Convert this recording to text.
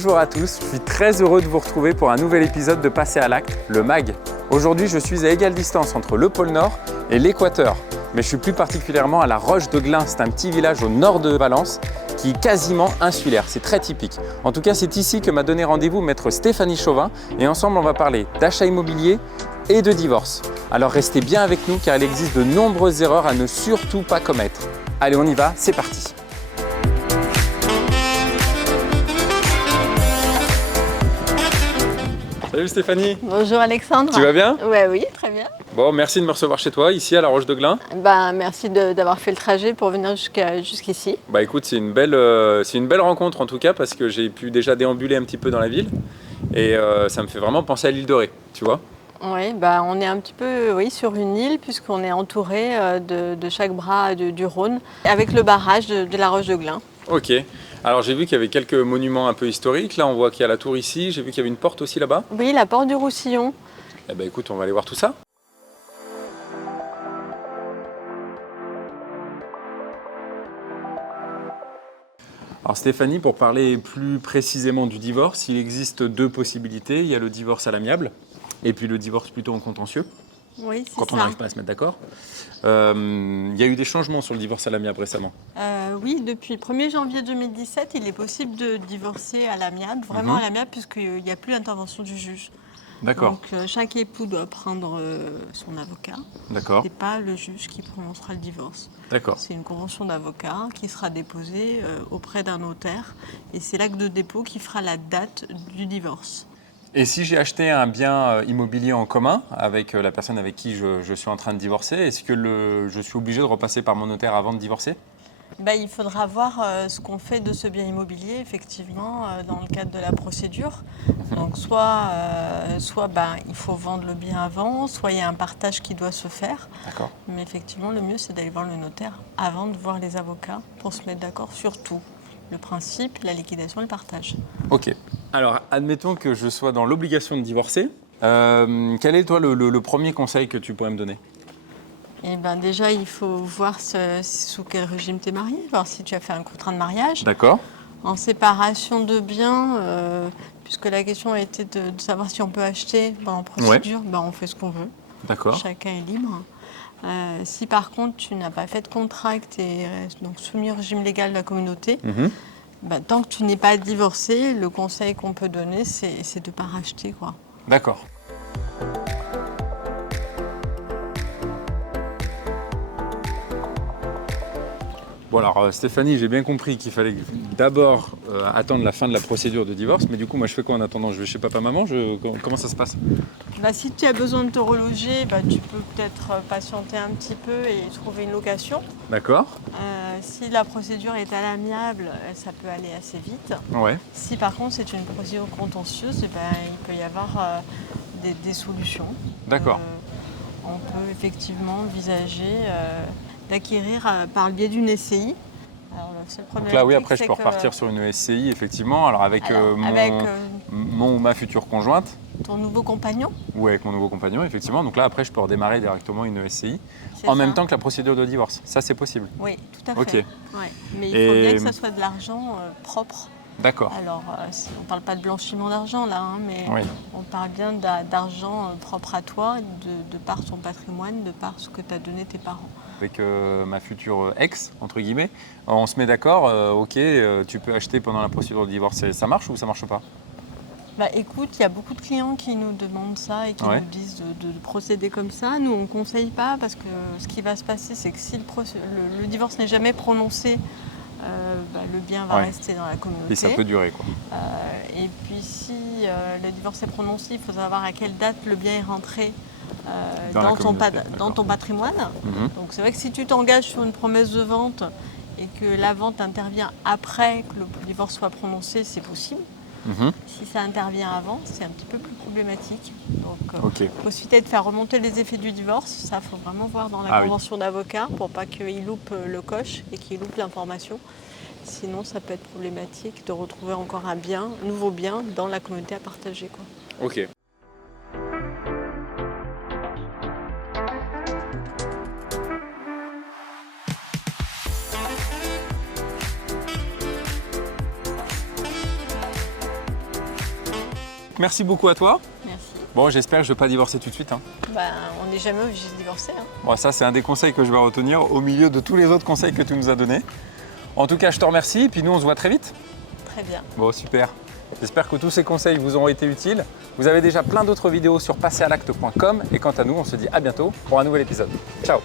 Bonjour à tous, je suis très heureux de vous retrouver pour un nouvel épisode de Passer à l'acte, le MAG. Aujourd'hui, je suis à égale distance entre le pôle Nord et l'Équateur, mais je suis plus particulièrement à la Roche de Glin. C'est un petit village au nord de Valence qui est quasiment insulaire, c'est très typique. En tout cas, c'est ici que m'a donné rendez-vous maître Stéphanie Chauvin et ensemble, on va parler d'achat immobilier et de divorce. Alors restez bien avec nous car il existe de nombreuses erreurs à ne surtout pas commettre. Allez, on y va, c'est parti. Salut Stéphanie. Bonjour Alexandre. Tu vas bien? Ouais, oui, très bien. Bon, merci de me recevoir chez toi, ici à la Roche de Glin. Merci d'avoir fait le trajet pour venir jusqu'ici. Bah écoute, c'est une belle rencontre en tout cas parce que j'ai pu déjà déambuler un petit peu dans la ville et ça me fait vraiment penser à l'île de Ré, tu vois. Oui, on est un petit peu sur une île puisqu'on est entouré de chaque bras du Rhône avec le barrage de la Roche de Glin. Ok. Alors j'ai vu qu'il y avait quelques monuments un peu historiques. Là, on voit qu'il y a la tour ici. J'ai vu qu'il y avait une porte aussi là-bas. Oui, la porte du Roussillon. Eh ben écoute, on va aller voir tout ça. Alors Stéphanie, pour parler plus précisément du divorce, il existe deux possibilités. Il y a le divorce à l'amiable et puis le divorce plutôt en contentieux. Oui, c'est ça. Quand on n'arrive pas à se mettre d'accord. Il y a eu des changements sur le divorce à l'amiable récemment. Oui, depuis le 1er janvier 2017, il est possible de divorcer à l'amiable, vraiment à l'amiable, puisqu'il n'y a plus d'intervention du juge. D'accord. Donc chaque époux doit prendre son avocat. D'accord. Et pas le juge qui prononcera le divorce. D'accord. C'est une convention d'avocat qui sera déposée auprès d'un notaire. Et c'est l'acte de dépôt qui fera la date du divorce. Et si j'ai acheté un bien immobilier en commun avec la personne avec qui je suis en train de divorcer, est-ce que je suis obligé de repasser par mon notaire avant de divorcer ? Il faudra voir ce qu'on fait de ce bien immobilier, effectivement, dans le cadre de la procédure. Donc soit il faut vendre le bien avant, soit il y a un partage qui doit se faire. D'accord. Mais effectivement, le mieux, c'est d'aller voir le notaire avant de voir les avocats pour se mettre d'accord sur tout. Le principe, la liquidation et le partage. Ok. Alors, admettons que je sois dans l'obligation de divorcer. Quel est, toi, le premier conseil que tu pourrais me donner ? Déjà, il faut voir sous quel régime tu es marié, voir si tu as fait un contrat de mariage. D'accord. En séparation de biens, puisque la question a été de savoir si on peut acheter en procédure, on fait ce qu'on veut. D'accord. Chacun est libre. Si par contre tu n'as pas fait de contrat, que tu es donc soumis au régime légal de la communauté, tant que tu n'es pas divorcé, le conseil qu'on peut donner, c'est de ne pas racheter, quoi. D'accord. Bon alors Stéphanie, j'ai bien compris qu'il fallait d'abord attendre la fin de la procédure de divorce, mais du coup moi je fais quoi en attendant? Je vais chez papa-maman? Comment ça se passe? Si tu as besoin de te reloger, tu peux peut-être patienter un petit peu et trouver une location. D'accord. Si la procédure est à l'amiable, ça peut aller assez vite. Ouais. Si par contre c'est une procédure contentieuse, il peut y avoir des solutions. D'accord. On peut effectivement envisager d'acquérir par le biais d'une SCI. Alors, donc là, oui, après, je peux repartir sur une SCI, effectivement, alors avec mon ou ma future conjointe. Ton nouveau compagnon ? Oui, avec mon nouveau compagnon, effectivement. Donc là, après, je peux redémarrer directement une SCI en même temps que la procédure de divorce. Ça, c'est possible. Oui, tout à fait. Ok. Ouais. Mais il faut bien que ça soit de l'argent propre. D'accord. Alors, on ne parle pas de blanchiment d'argent, là, mais on parle bien d'argent propre à toi, de par ton patrimoine, de par ce que t'as donné tes parents. Avec ma future ex, entre guillemets, on se met d'accord, ok, tu peux acheter pendant la procédure de divorce, ça marche ou ça marche pas? Écoute, il y a beaucoup de clients qui nous demandent ça et qui nous disent de procéder comme ça. Nous, on ne conseille pas parce que ce qui va se passer, c'est que si le divorce n'est jamais prononcé, le bien va rester dans la communauté. Et ça peut durer, quoi. Et puis si le divorce est prononcé, il faut savoir à quelle date le bien est rentré dans ton patrimoine. Donc c'est vrai que si tu t'engages sur une promesse de vente et que la vente intervient après que le divorce soit prononcé, c'est possible. Si ça intervient avant, c'est un petit peu plus problématique. Donc, possibilité de faire remonter les effets du divorce, ça faut vraiment voir dans la convention d'avocat pour pas qu'il loupe le coche et qu'il loupe l'information. Sinon, ça peut être problématique de retrouver encore un nouveau bien dans la communauté à partager, quoi. Ok. Écoute, merci beaucoup à toi. Merci. Bon, j'espère que je ne vais pas divorcer tout de suite. Hein. On n'est jamais obligé de divorcer. Hein. Bon, ça, c'est un des conseils que je vais retenir au milieu de tous les autres conseils que tu nous as donnés. En tout cas, je te remercie et puis nous, on se voit très vite. Très bien. Bon, super. J'espère que tous ces conseils vous auront été utiles. Vous avez déjà plein d'autres vidéos sur passeralacte.com et quant à nous, on se dit à bientôt pour un nouvel épisode. Ciao.